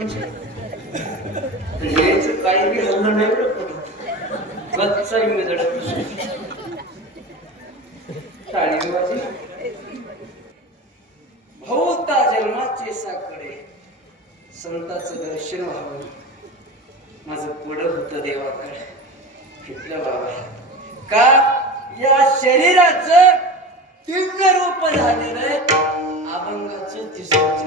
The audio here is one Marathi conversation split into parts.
यायचं काही बी हल्लं नाही गच्चाही मी जडत टाळी वाजी भोवता जन्माचे साकडे संताचं दर्शन व्हावं माझं पुढं होतं देवाकडे घेतलं बाबा का या शरीराचं दिव्य रूप झालेलं आहे अभंगाचं तिसरं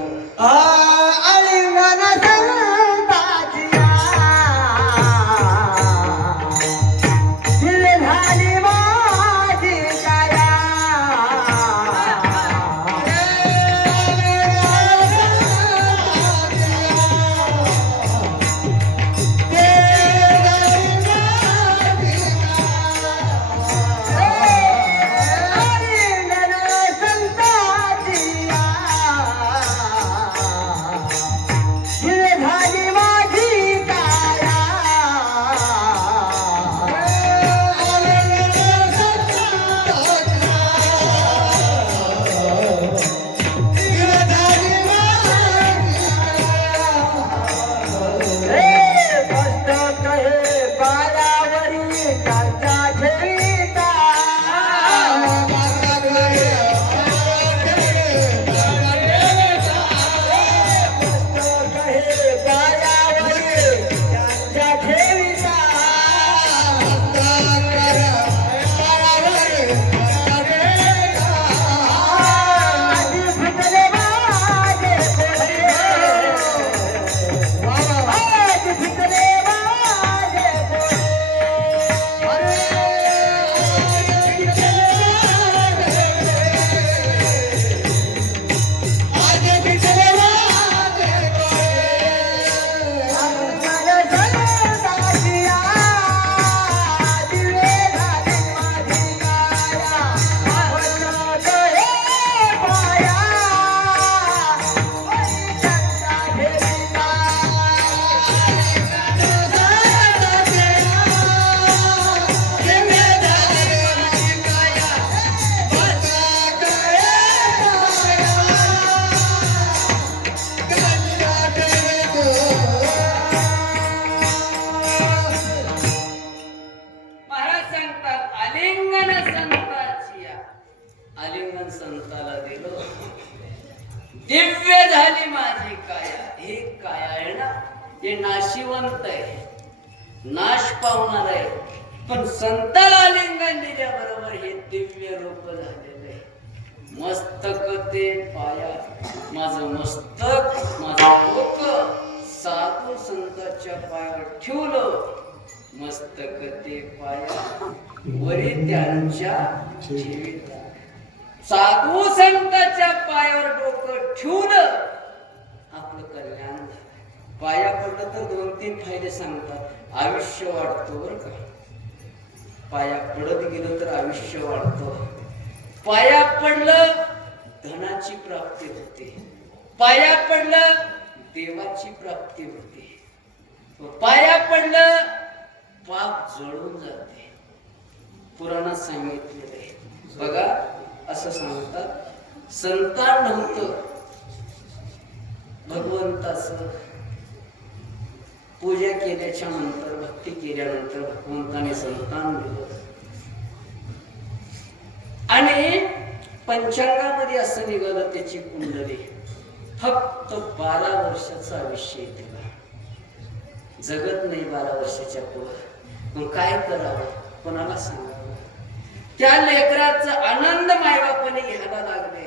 आलिंगन संताला दिलो दिव्य झाली माझी काया हे काया आहे ना हे नाशिवंत आहे नाश पावणार आहे पण संताला आलिंगन दिल्याबरोबर हे दिव्य रूप झालेलं आहे मस्तक ते पाया माझं मस्तक माझं डोकं साधू संताच्या पायावर ठेवलं मस्तक ते पाया वरी त्यांच्या जीवित साधू संतांच्या पायावर डोकं ठेवून आपलं कल्याण झालं पाया पडलं तर 2-3 फायदे सांगतात आयुष्य वाढतो बरं का पाया पडत गेलं तर आयुष्य वाढतं पाया पडलं धनाची प्राप्ती होते पाया पडलं देवाची प्राप्ती होते पाया पडलं पाप जळून जाते पुराणात सांगितलेलं आहे बघा असं सांगतात संतान नव्हतं भगवंताचं पूजा केल्याच्या नंतर भक्ती केल्यानंतर भगवंताने संतान दिलं आणि पंचांगामध्ये असं निघालं त्याची कुंडली फक्त 12 वर्षाचं आयुष्य तिला जगत नाही 12 वर्षाच्या पुढे मग काय करावं कोणाला सांगावं त्या लेकराचा आनंद मायबापाने घ्यायला लागले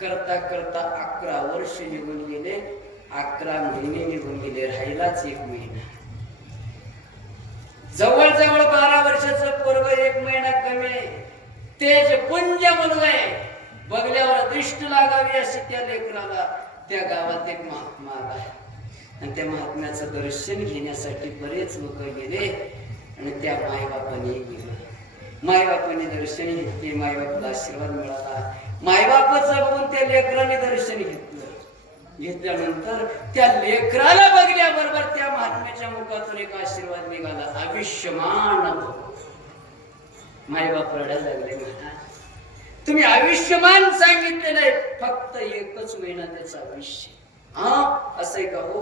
करता करता 11 वर्ष निघून गेले 11 महिने निघून गेले राहिलाच 1 महिना जवळजवळ 12 वर्षाचं पोरग 1 महिना कमी आहे तेज पुंज मुलगा आहे बघल्यावर दृष्ट लागावी अशी त्या लेकराला त्या गावात एक महात्मा आला आणि त्या महात्म्याचं दर्शन घेण्यासाठी बरेच लोक गेले आणि त्या मायबापाने गेले मायबापाने दर्शन घेतले मायबापाला आशीर्वाद मिळाला मायबापाचं बघून त्या लेकराने दर्शन घेतल्यानंतर त्या लेकराला बघल्याबरोबर त्या महात्म्याच्या मुखातून एक आशीर्वाद निघाला आयुष्यमान मायबाप रडायला लागले तुम्ही आयुष्यमान सांगितलेलं आहे फक्त 1च महिना त्याचं आयुष्य हा असं आहे का? हो.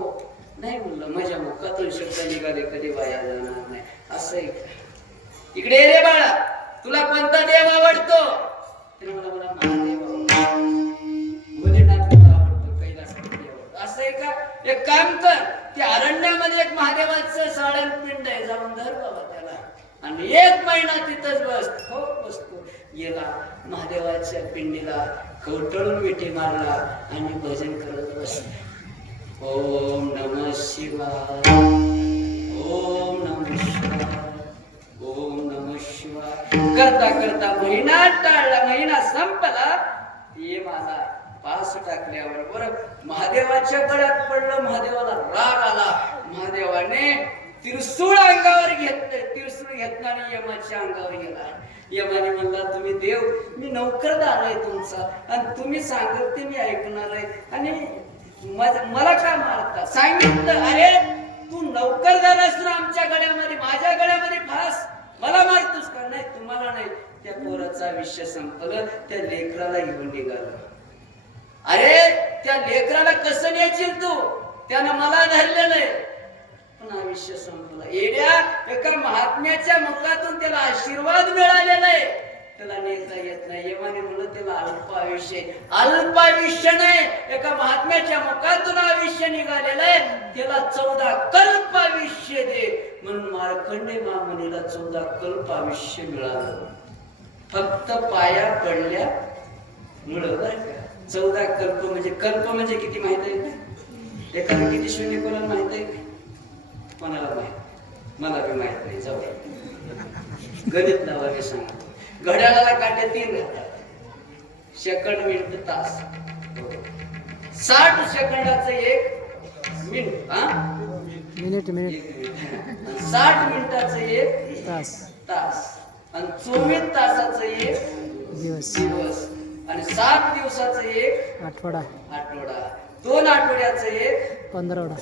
नाही म्हणलं, माझ्या मुखातून शब्द निघाले कधी वाया जाणार नाही. असं आहे का? इकडे ये रे बाळा, तुला कोणता देव आवडतो? त्याने मला महादेव आवडतो, भोलेनाथ मला आवडतो, कैलासपती आवडतो. असं आहे का? एक काम कर, त्या अरण्यामध्ये एक महादेवाचं साळण पिंड आहे, जाऊन धर बाबा त्याला आणि 1 महिना तिथंच बस. हो बसतो. गेला महादेवाच्या पिंडीला कवटळून मिठी मारला आणि भजन करत बसला. ओम नमः शिवाय, ओम नमः शिवाय, ओम नमः शिवाय करता करता महिना टाळला. महिना संपला. ये मला पास टाकल्यावर बरं महादेवाच्या गळ्यात पडलं. महादेवाला राग आला. महादेवाने त्रिशूळ अंगावर घेतलं. त्रिशूळ घेतल्याने यमाच्या अंगावर गेला. यमाने म्हणला, तुम्ही देव, मी नौकरदार आहे तुमचा आणि तुम्ही सांगत ते मी ऐकणार आहे आणि मला का मारता? सांगितलं, अरे तू नौकरदार असून आमच्या गळ्यामध्ये, माझ्या गळ्यामध्ये फास, मला मारतोस का? नाही, तुम्हाला नाही. त्या पोराचा आयुष्य संपलं. त्या लेकराला घेऊन निघालं. अरे त्या लेकराला कसं न्यायशील तू? त्यानं मला धरलेलंय, पण आयुष्य संपलं. येड्या, एका महात्म्याच्या मुखातून त्याला आशीर्वाद मिळालेला आहे, त्याला नेता येत नाही. यमाने म्हणलं त्याला अल्पायुष्य. अल्पायुष्य नाही, एका महात्म्याच्या मुखातून आयुष्य निघालेलं आहे, त्याला 14 कल्प आयुष्य दे. म्हणून मार्कंडे महामुनीला 14 कल्प आयुष्य मिळालं, फक्त पाया पडल्या मुळे. बरं का? 14 कल्प म्हणजे, कल्प म्हणजे किती माहित आहे का? एखादं किती शून्य कोणाला माहित आहे? कोणाला माहित? मला बी माहित नाही. जाऊ गणित नावाने सांगतो. घड्याळाला काटे 3 राहतात, सेकंड, मिनिट, तास. 60 सेकंदाचं 1 मिनिट. हा, मिनिट. 60 मिनिटाचं 1 तास आणि 24 तासाचं 1 दिवस आणि 7 दिवसाचं 1 आठवडा. 2 आठवड्याचं 1 पंधरवडा.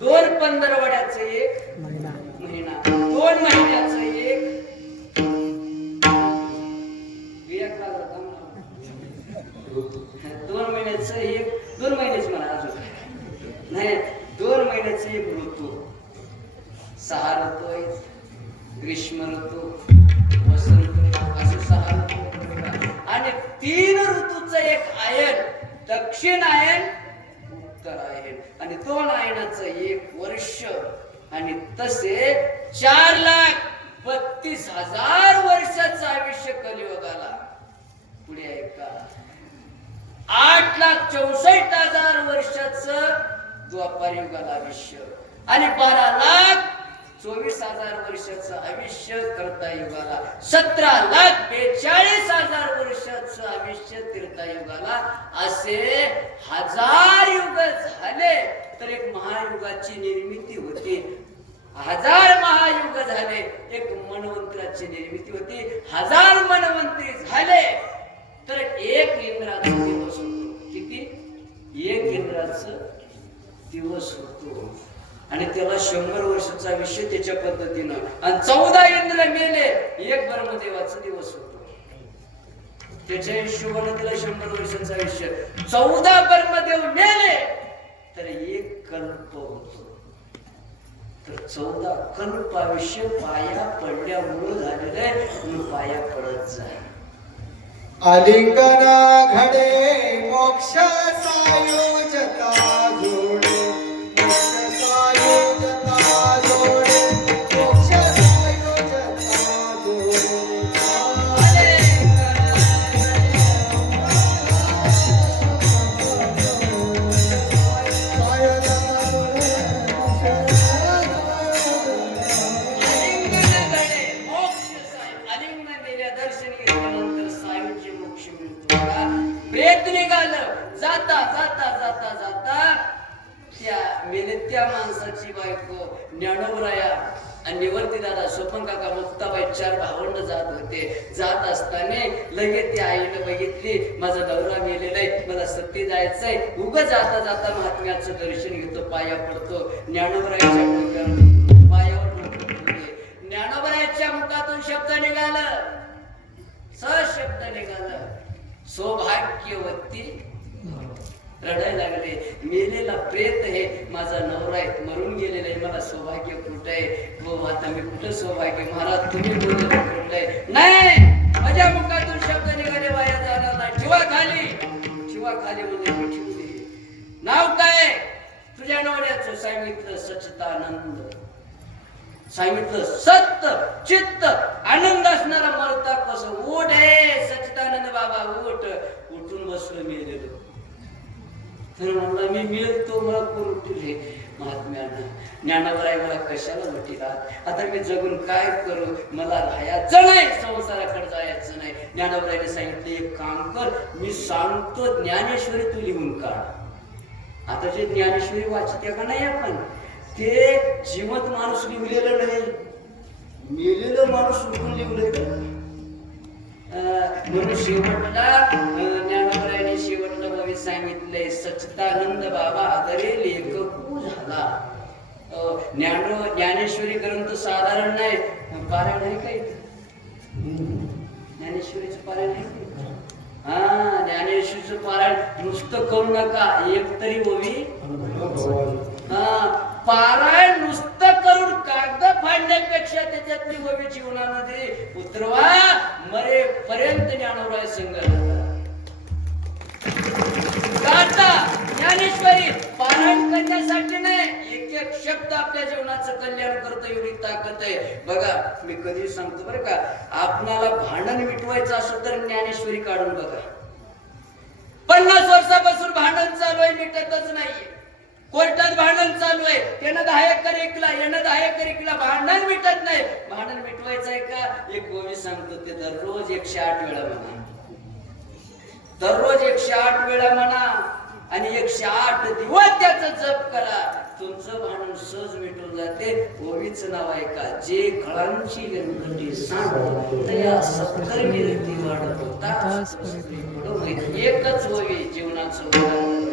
2 पंधरवड्याचं 1 महिना. 2 महिन्याचं 1 2 महिन्याचं 1 2 महिन्याच म्हणा, अजून नाही, 2 महिन्याचं 1 ऋतू. 6 ऋतू आहेत. ग्रीष्म ऋतू, वसंत ऋतू, असं 6 ऋतू आणि 3 ऋतूचं 1 आयन, दक्षिण आयन, उत्तर आयन आणि 2 आयनाचं 1 वर्ष आणि तसे 4,32,000 वर्षाचं आयुष्य कलियुगाला. पुढे ऐका, 8,64,000 वर्षाचं द्वापार युगाला आयुष्य आणि 12,24,000 वर्षाचं आयुष्य त्रेतायुगाला. 17,42,000 वर्षाचं आयुष्य त्रेतायुगाला. असे 1000 युग झाले तर एक महायुगाची निर्मिती होती. 1000 महायुग झाले, एक मन्वंतराची निर्मिती होती. 1000 मन्वंतरी झाले तर एक इंद्राचा दिवस होतो. किती? एक इंद्राचा दिवस होतो आणि त्याला 100 वर्षाचा आयुष्य त्याच्या पद्धतीनं. आणि 14 इंद्र मेले, एक ब्रह्मदेवाचा दिवस होतो. त्याच्या हिशोबाने त्याला 100 वर्षाचं आयुष्य. 14 ब्रह्मदेव मेले तर 1 कल्प होतो. तर 14 कल्प आयुष्य पाया पडल्यामुळे झालेलं आहे. म्हणून पाया पडत जाय. आलिंगन घडे मोक्ष सायुजता जोडे, मोक्ष सायुजता जोडे, मोक्ष सायुजता जोडे. प्रेत निघालं. जाता जाता जाता जाता त्या मेलेत्या माणसाची बायको ज्ञानोबराया आणि निवर्ती दादा, स्वपन काका, मुक्ताबाई 4 भावंड जात होते. जात असताना लगेच त्या आईने बघितली, माझा नवरा मेलेला आहे, मला सत्ती जायचंय. उगं जाता जाता महात्म्याचं दर्शन घेतो, पाया पडतो. ज्ञानोबरायाच्या पायावर ज्ञानोबरायाच्या मुखातून शब्द निघाला, सशब्द निघाला, सौभाग्यवती रडायला लागले. मेलेला प्रेत आहे, माझा नवरा आहे, मरून गेलेला आहे, मला सौभाग्य कुठं आहे? हो, आता मी कुठं सौभाग्य? महाराज तुम्ही बोललेलं कुठलं आहे? नाही, माझ्या मुखातून शब्द निघाले वाया जाणार नाही. ठेवा खाली, ठेवा खाली म्हणजे मी ठेवले. नाव काय तुझ्या नवऱ्याचं? सांगितलं सच्चिदानंद. सांगितलं सत्य चित्त आनंद असणारा मरता कसं? उठ आहे सच्चिदानंद बाबा, उठ. उठून बसलो मेलेलो. तर म्हणला मी मिळतो, मला कोण उठले? महात्म्यानं ज्ञानावराय मला कशाला उठिलात? आता मी जगून काय करू? मला राहायचं नाही, संसाराकडे जायचं नाही. ज्ञानावरायने सांगितलं एक काम कर, मी सांगतो ज्ञानेश्वरी तू लिहून काढ. आता जे ज्ञानेश्वरी वाचते का नाही आपण, ते जिवंत माणूस लिहिलेलं नाही, मेलेलं माणूस उठून लिहिलेलं. म्हणून शेवटला ज्ञानावरायने शेवटला कवी सांगितलंय सच्चिदानंद बाबा आदरे लेखकू झाला. ज्ञानेश्वरी ग्रंथ साधारण नाही, पारायण आहे काही? ज्ञानेश्वरीचं पारायण आहे? हा, ज्ञानेश्वरीचं पारायण नुसतं करू नका, एक तरी ओवी. पारायण नुसतं करून कागद फाडण्यापेक्षा त्याच्यातली ओवी जीवनामध्ये उतरवा. मरेपर्यंत ज्ञानोराय संघ गाता. ज्ञानेश्वरी पारायण करण्यासाठी नाही, एक एक शब्द आपल्या जीवनाचं कल्याण करतो, एवढी ताकद आहे. बघा मी कधी सांगतो बरं का, आपणाला भांडण मिटवायचं असेल तर ज्ञानेश्वरी काढून बघा. 50 वर्षापासून भांडण चालू आहे, मिटतच नाहीये. कोर्टात भांडण चालू आहे, त्यानं 10 एकर ऐकला, यानं 10 एकर ऐकला, भांडण मिटत नाही. भांडण मिटवायचं आहे का? एक गोवी सांगतो, ते दररोज 108 वेळा म्हणा. दररोज 108 वेळा म्हणा आणि 108 दिवस त्याचं जप करा. तुमचं भांडण सहज मिटून जाते. ओवीचं नाव आहे का, जे खळांची गणपती सांगतो त्या 70 कीर्ती वाढत होता. एकच ओवी जीवनाचं उदाहरण.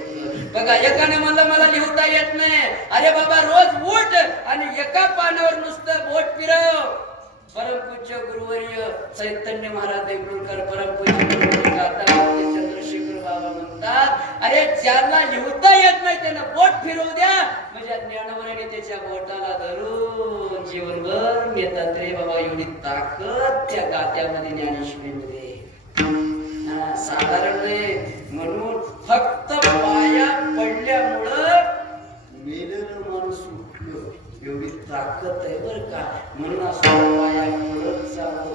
बघा एकाने म्हणलं मला लिहता येत नाही. अरे बाबा रोज उठ आणि एका पानावर नुसतं बोट फिरव. परमपूज्य गुरुवर्य चैतन्य महाराज देवळकर, परमपूज्य चंद्रशेखर बाबा म्हणतात, अरे ज्याला लिहता येत नाही त्यानं बोट फिरवू द्या, म्हणजे ज्ञानवराने त्याच्या बोटाला धरून जीवनभर नेतात रे बाबा. एवढी ताकद त्या गात्यामध्ये ज्ञानेश्वरीमध्ये साधारण नाही. म्हणून फक्त पाया पडल्यामुळं मेलेलं माणूस उठलं, एवढी ताकद आहे बर का. म्हणून असं पाया पडत जातो.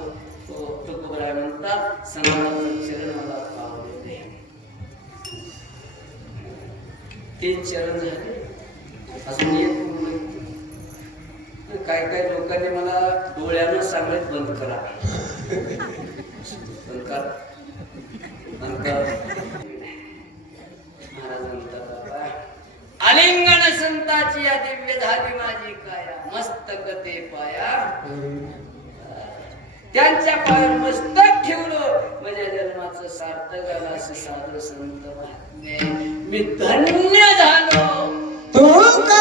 तुकोबराय म्हणतात समाजाचं चरण मला पावलेले. 3 चरण झाले, अजून एक काय काय लोकांनी मला डोळ्यानं सांगत बंद करा, बंद कर. महाराज म्हणतात आलिंगन संताची या दिव्य झाली माझी काया, मस्तक ते पाया. त्यांच्या पायावर मस्तक ठेवलं, माझ्या जन्माचं सार्थक झालं असं साधू संत महात्मे. मी धन्य झालो. तू का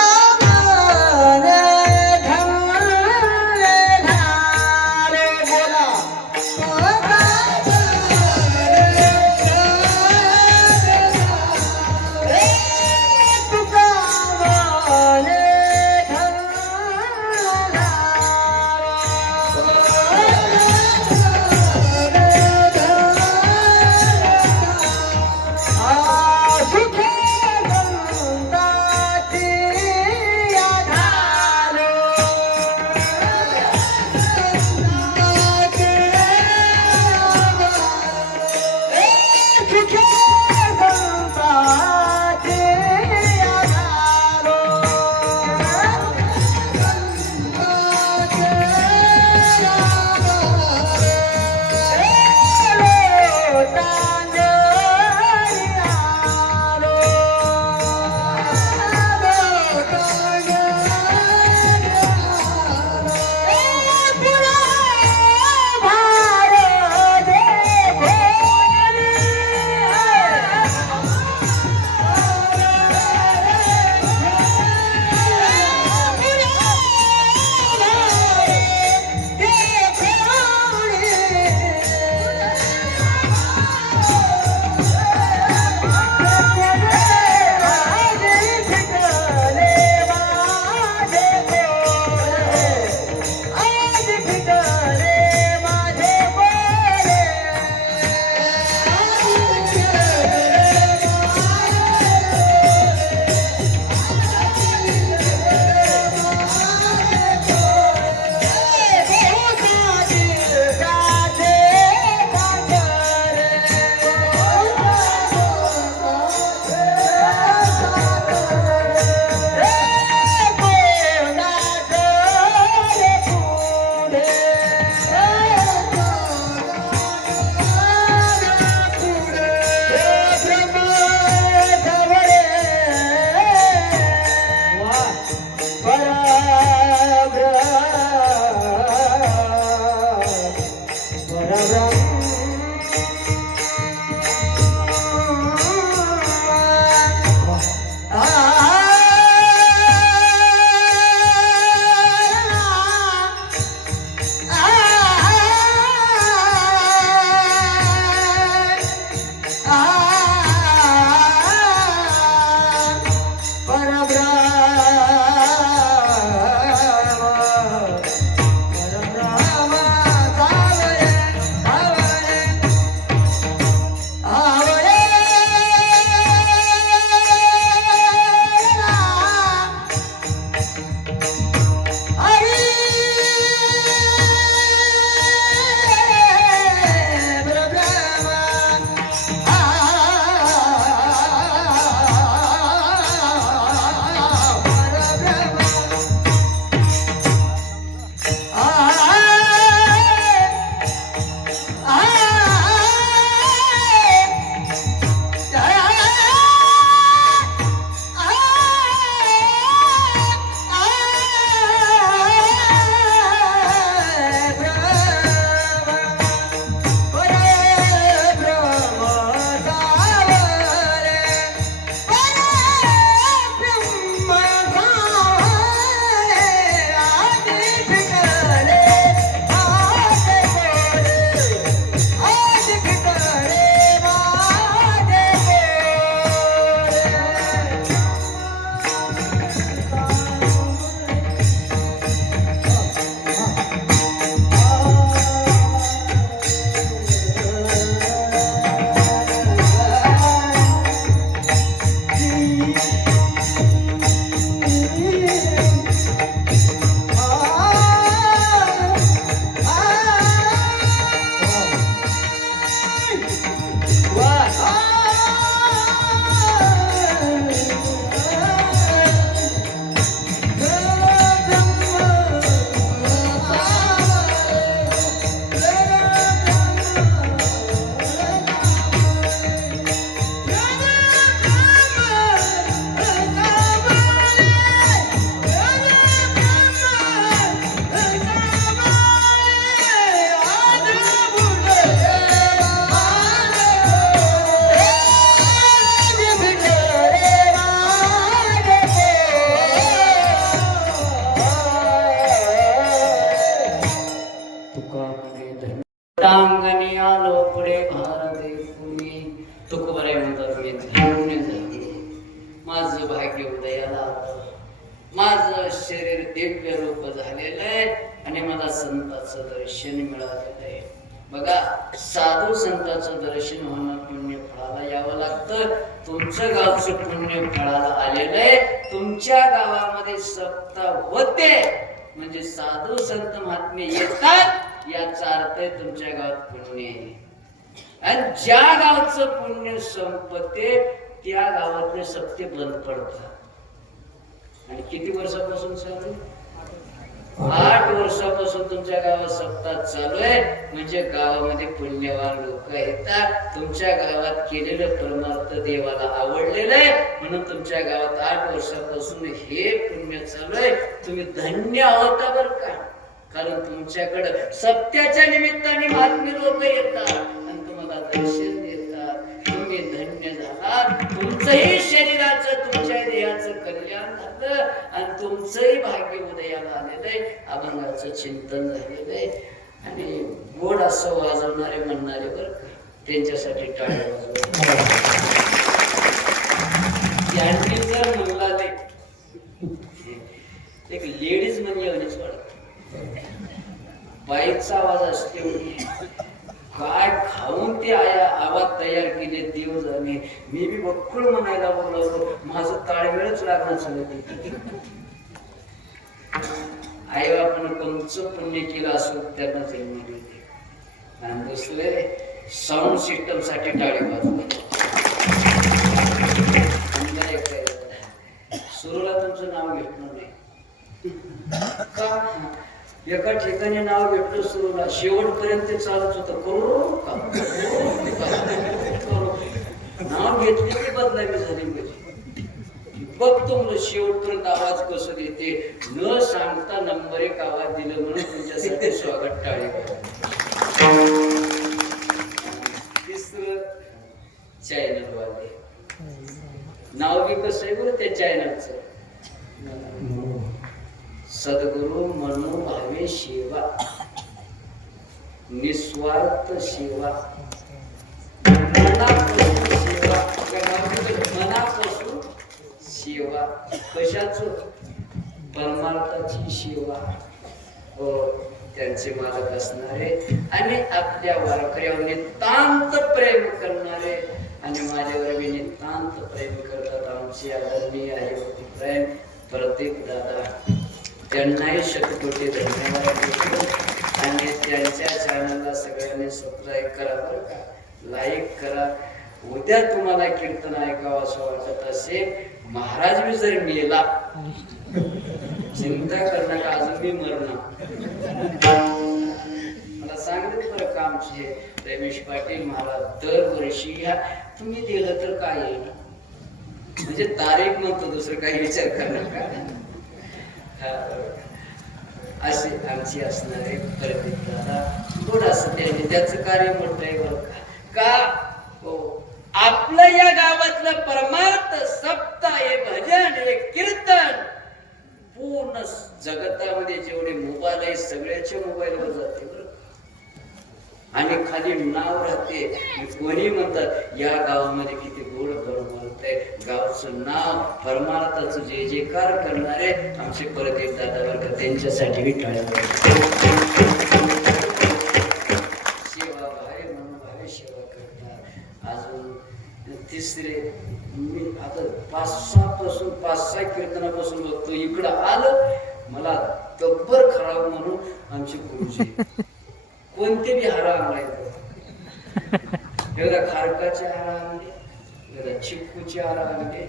टांगणी आलो पुढे भारत पुणे तुकोबरे म्हणतात मी धन्य झाले माझं भाग्य उदयाला आलं माझं शरीर दिव्य रूप झालेलं आहे आणि मला संतांचं दर्शन मिळालेलं आहे बघा साधू संतांचं दर्शन होणं पुण्य फळाला यावं लागतं तुमच्या गावचं पुण्य फळाला आलेलं आहे तुमच्या गावामध्ये सप्ताह होते म्हणजे साधू संत महात्मे येतात याचा अर्थ आहे तुमच्या गावात पुण्य आहे आणि ज्या गावचं पुण्य संपते त्या गावातले सत्य बंद पडतात आणि किती वर्षापासून चालू 8 वर्षापासून तुमच्या गावात सप्ताह चालू आहे म्हणजे गावामध्ये पुण्यवान लोक येतात तुमच्या गावात केलेलं परमार्थ देवाला आवडलेलं आहे म्हणून तुमच्या गावात 8 वर्षापासून हे पुण्य चालू आहे तुम्ही धन्य होता बर का कारण तुमच्याकडे सत्याच्या निमित्ताने महात्मे लोक येतात आणि तुम्हाला दर्शन देतात तुम्ही धन्य झाला तुमचंही शरीराचं तुमच्या देहाचं कल्याण झालं आणि तुमचंही भाग्य उदयाला आलेलं आहे अभंगाचं चिंतन झालेलं आहे आणि गोड असं वाजवणारे म्हणणारे बर त्यांच्यासाठी टाळ्या वाजवतात यांनी जर म्हणला एक लेडीज म्हणजे एवढीच वाटत बाईचा आवाज असते काय खाऊन ते आवाज तयार केले देव जाणे मी बी बक्कळ म्हणायला बोलवतो माझं ताळमेळच लागणार सगळं आई बापानं कोणचं पुण्य केलं असं त्यांना जन्म देते आणि दुसरे साऊंड सिस्टम साठी टाळी वाजवत सुरूला तुमचं नाव घेतलं नाही का एका ठिकाणी नाव भेटलं सुरूला शेवटपर्यंत ते चालत होतं करू का नाव घेतले की बदलावी झाली पाहिजे बघतो म्हणून शेवटपर्यंत आवाज कसं देते न सांगता नंबर 1 आवाज दिलं म्हणून तुमच्यासाठी स्वागत टाळी तिसरं चॅनल वाले नाव बी कसं आहे बरं त्या चॅनलचं सद्गुरु मनोभावे सेवा निस्वार्थ सेवा मनापासून सेवा कशाच परमार्थाची सेवा त्यांचे मालक असणारे आणि आपल्या वारकऱ्यावर नितांत प्रेम करणारे आणि माझ्यावर मी नितांत प्रेम करतात आमचे आदरणीय आहे प्रेम प्रत्येक दादा त्यांनाही शतकोटी धन्यवाद देतो आणि त्यांच्या चॅनलला सगळ्यांनी सबस्क्राईब करा बरं का लाईक करा उद्या तुम्हाला कीर्तन ऐकावं असं वाटत असेल महाराज मी जर मेला चिंता करणं का अजून मी मरणार मला सांगितलं बरं का आमचे रमेश पाटील महाराज दरवर्षी घ्या तुम्ही दिलं तर काय येईल म्हणजे तारीख म्हणतो दुसरं काही विचार करणार का असे आमची असणारे प्रत्येक दादा गोड असं त्याचं कार्य मोठं आहे बरं का हो आपलं या गावातलं परमार्थ सप्ताह हे भजन हे कीर्तन पूर्ण जगतामध्ये जेवढे मोबाईल आहे सगळ्याच्या मोबाईलवर जाते बरं आणि खाली नाव राहते कोणी म्हणतात या गावामध्ये किती गोड परमार्थ आहे गावचं नाव परमार्थाचं जे जयकार करणारे आमचे प्रत्येक दादा वर्ग त्यांच्यासाठी मी टाळ्या सेवा भावे मनोभावे सेवा करतात अजून तिसरे मी आता 5-6 कीर्तनापासून बघतो इकडं आलं मला तब्बर खराब म्हणून आमचे गुरुजी कोणते बी हार आणलाय एकदा खारकाचे हार आणले एकदा चिक्कूचे हार आणले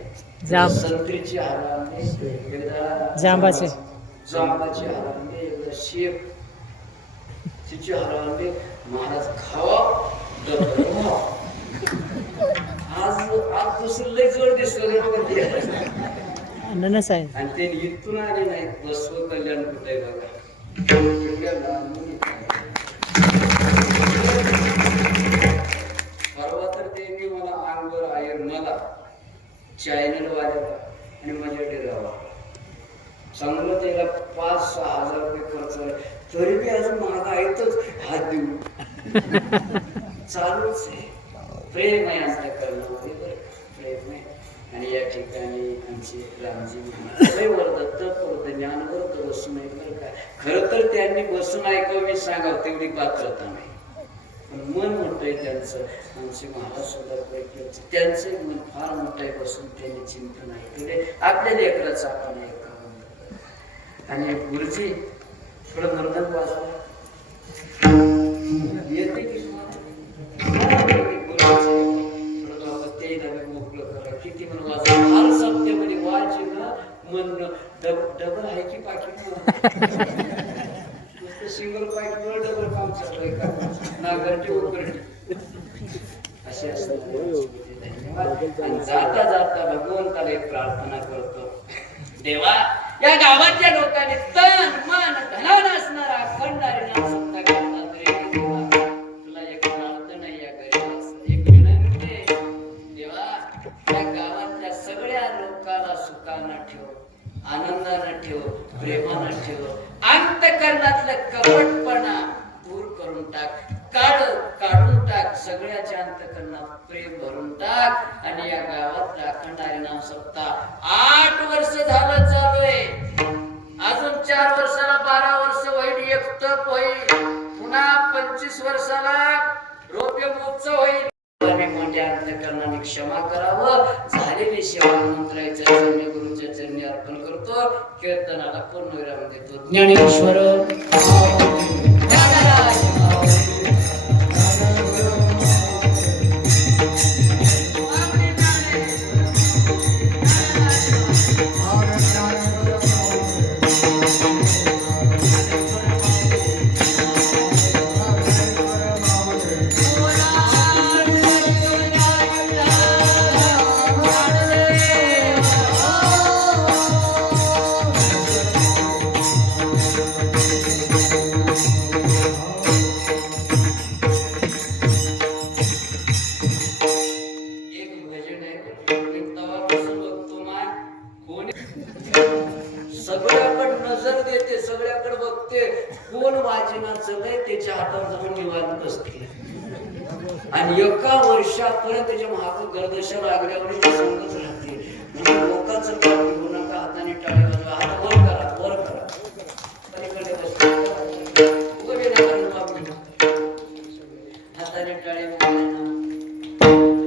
संत्रीचे हार आणले एकदा जांबाचे हार आणले एकदा शेप तिचे हार आणले महाराज खावा आज दुसरं लय जोड दिसलं अननस आहे आणि ते इथून आले नाहीत बसव कल्याण कुठे बघा परवा तर त्यांनी मला अंगवर आयर मला चॅनल वाल्याला आणि माझ्या डेरावा चांगलं त्याला 5-6 हजार रुपये खर्च आहे तरी बी अजून महागा येतच हात देऊ चालूच आहे प्रेम आहे आमच्या कर्णामध्ये बरं प्रेम आहे आणि या ठिकाणी आमचे रामजी महाराज वर्धत वर्ध ज्ञानवर्ध बसून आहे बरं काय खरं तर त्यांनी बसून ऐकावं मी सांगावं तेवढी पात्रता नाही पण मन मोठं आहे त्यांचं आमचे महाराज सुद्धा त्यांचं मन फार मोठं आहे बसून त्यांनी चिंतन ऐकले आपल्या लेकराचं आपण ऐकावं आणि गुरुजी थोडं मर्दन वाजवा येते की किती म्हणून वाजवा फार सत्यामध्ये वाचे ना मन डबल आहे की पाकिट सिंगल पाकिट डबल काम चालू आहे का नागरची उकरटी असे असतात धन्यवाद आणि जाता जाता भगवंताला एक प्रार्थना करतो देवा या गावातल्या लोकांनी तन मन धनान असणारा अखंड हरिनाम सत्ता करतात रे देवा तुला एक प्रार्थना या गरीबाचं एक विनंती आहे देवा या गावातल्या सगळ्या लोकांना सुखानं ठेव आनंदानं ठेव प्रेमानं ठेव अंतकरणातलं कपटपणा दूर करून टाक काढून टाक सगळ्याच्या अंतकरणात प्रेम भरून टाक आणि या गावात अखंड हरिनाम सप्ताह 8 वर्ष झालं चालू आहे अजून 4 वर्षाला 12 वर्ष होईल एक तप होईल पुन्हा 25 वर्षाला रौप्य महोत्सव होईल आम्ही मोठ्या अंतकरणाने क्षमा करावं झालेली सेवा मंत्राच्या चरणी गुरुच्या चरणी अर्पण करतो कीर्तनाला पूर्ण विराम देतो ज्ञानेश्वर सगळ्याकडे नजर देते सगळ्याकडे बघते कोण वाचनाचं लय त्याच्या हातात जाऊन निवांत बसते आणि एका वर्षापर्यंत त्याच्या महाग गर्दशा लागल्यावर सांगत राहते म्हणजे लोकांचं काम घेऊ नका हाताने टाळी वाजवा हात वर करा पलीकडे हाताने टाळी वाजवा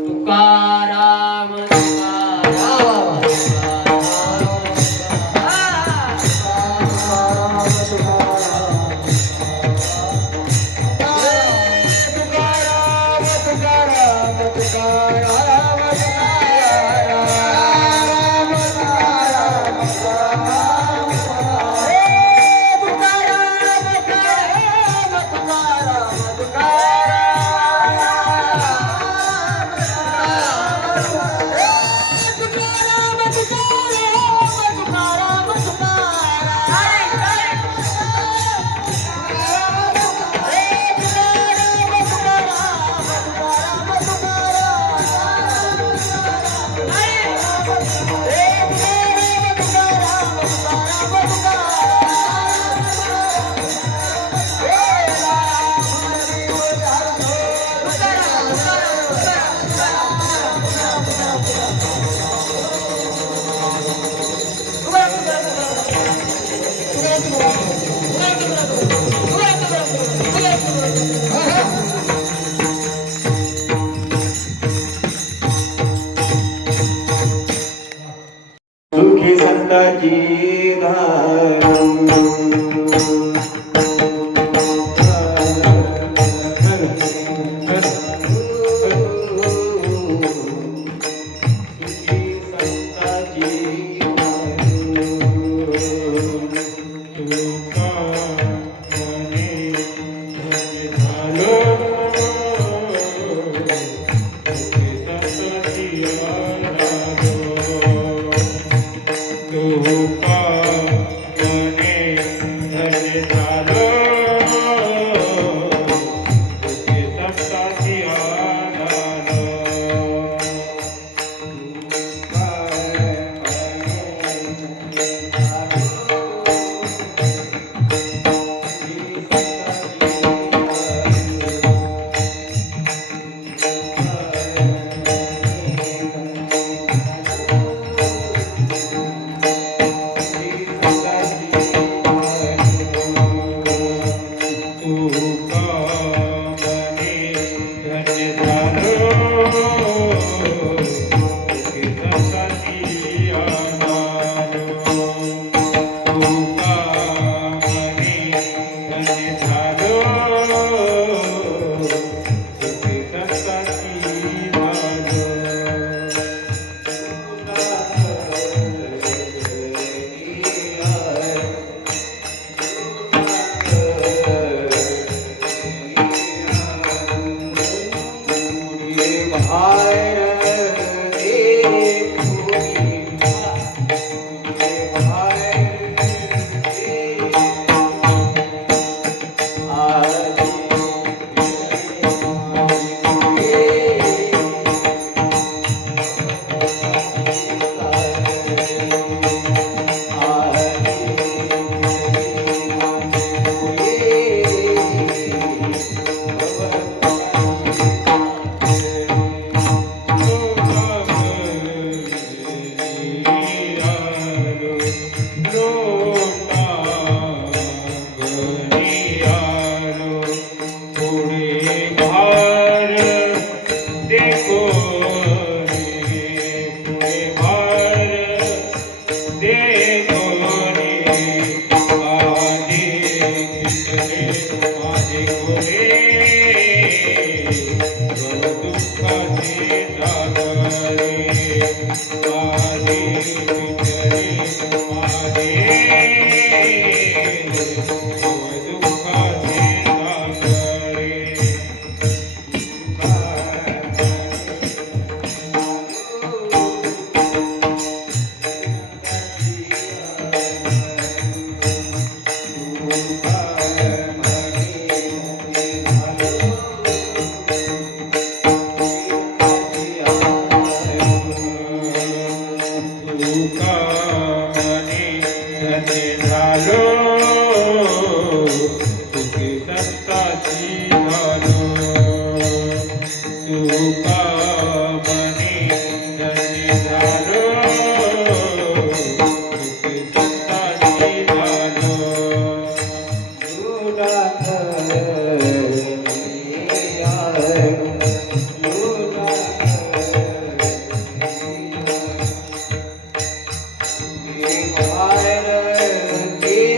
तुकाराम तुकाराम Hare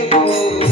Krishna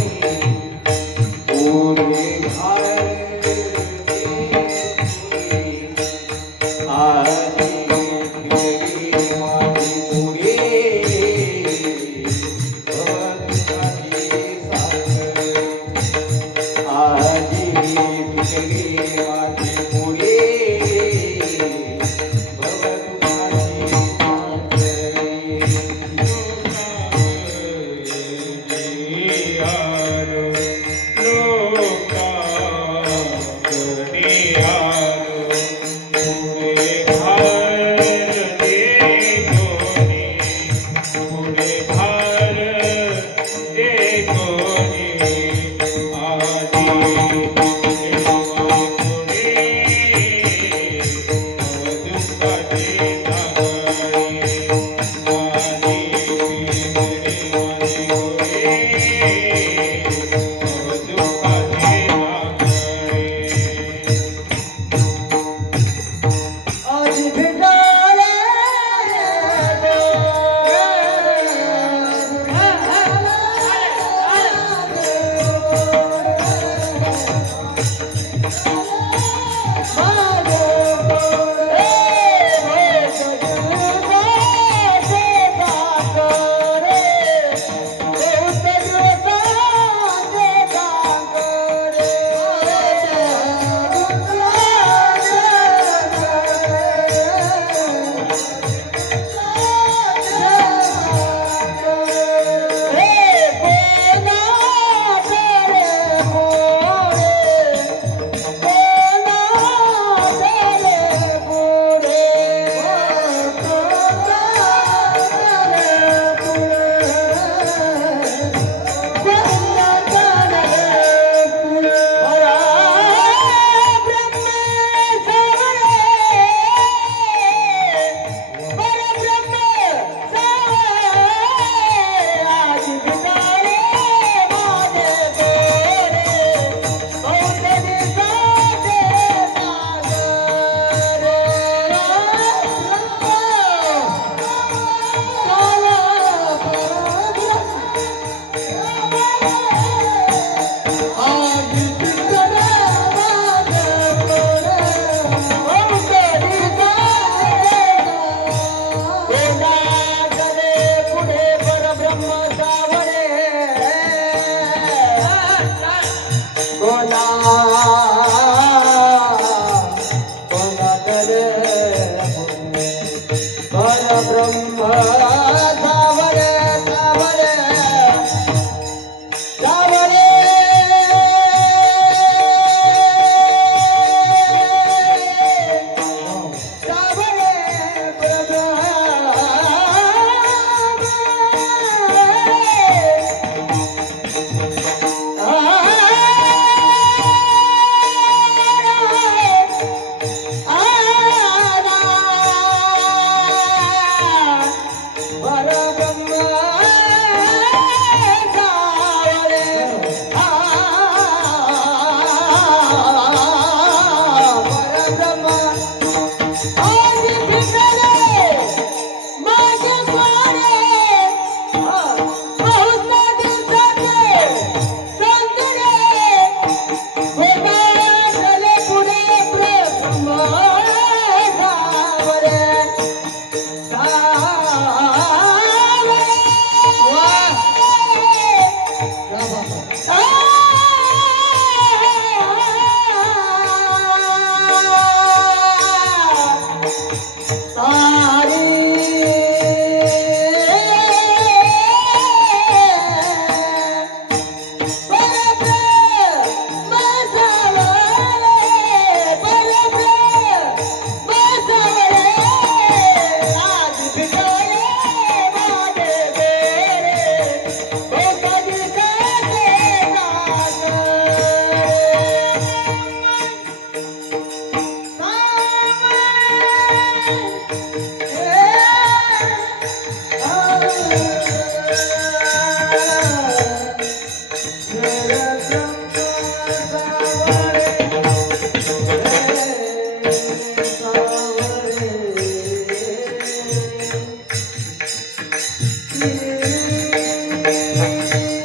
रे